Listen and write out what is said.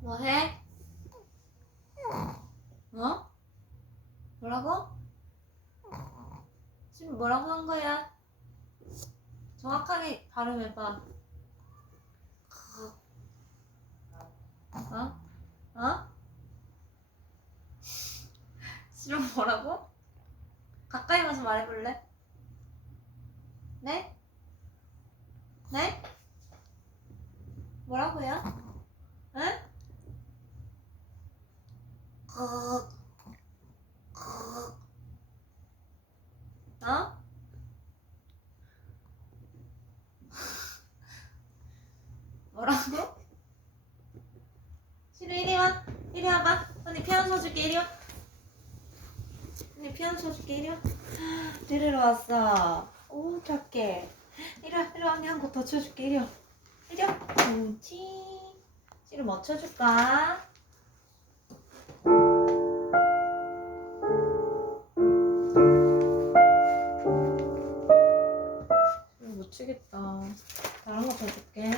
뭐 해? 어? 뭐라고? 지금 뭐라고 한 거야? 정확하게 발음해봐. 어? 어? 지금 뭐라고? 가까이 와서 말해볼래? 네? 네? 뭐라고요? 어? 뭐라고? 시루 이리 와. 이리 와봐. 언니 피아노 쳐줄게. 이리 와. 언니 피아노 쳐줄게. 이리 와. 데리러 왔어. 오 착해. 이리 와 이리 와. 언니 한 곡 더 쳐줄게. 이리 와. 이리 와. 뭉치. 시루 뭐 쳐줄까? 못 치겠다. 다른 거 쳐줄게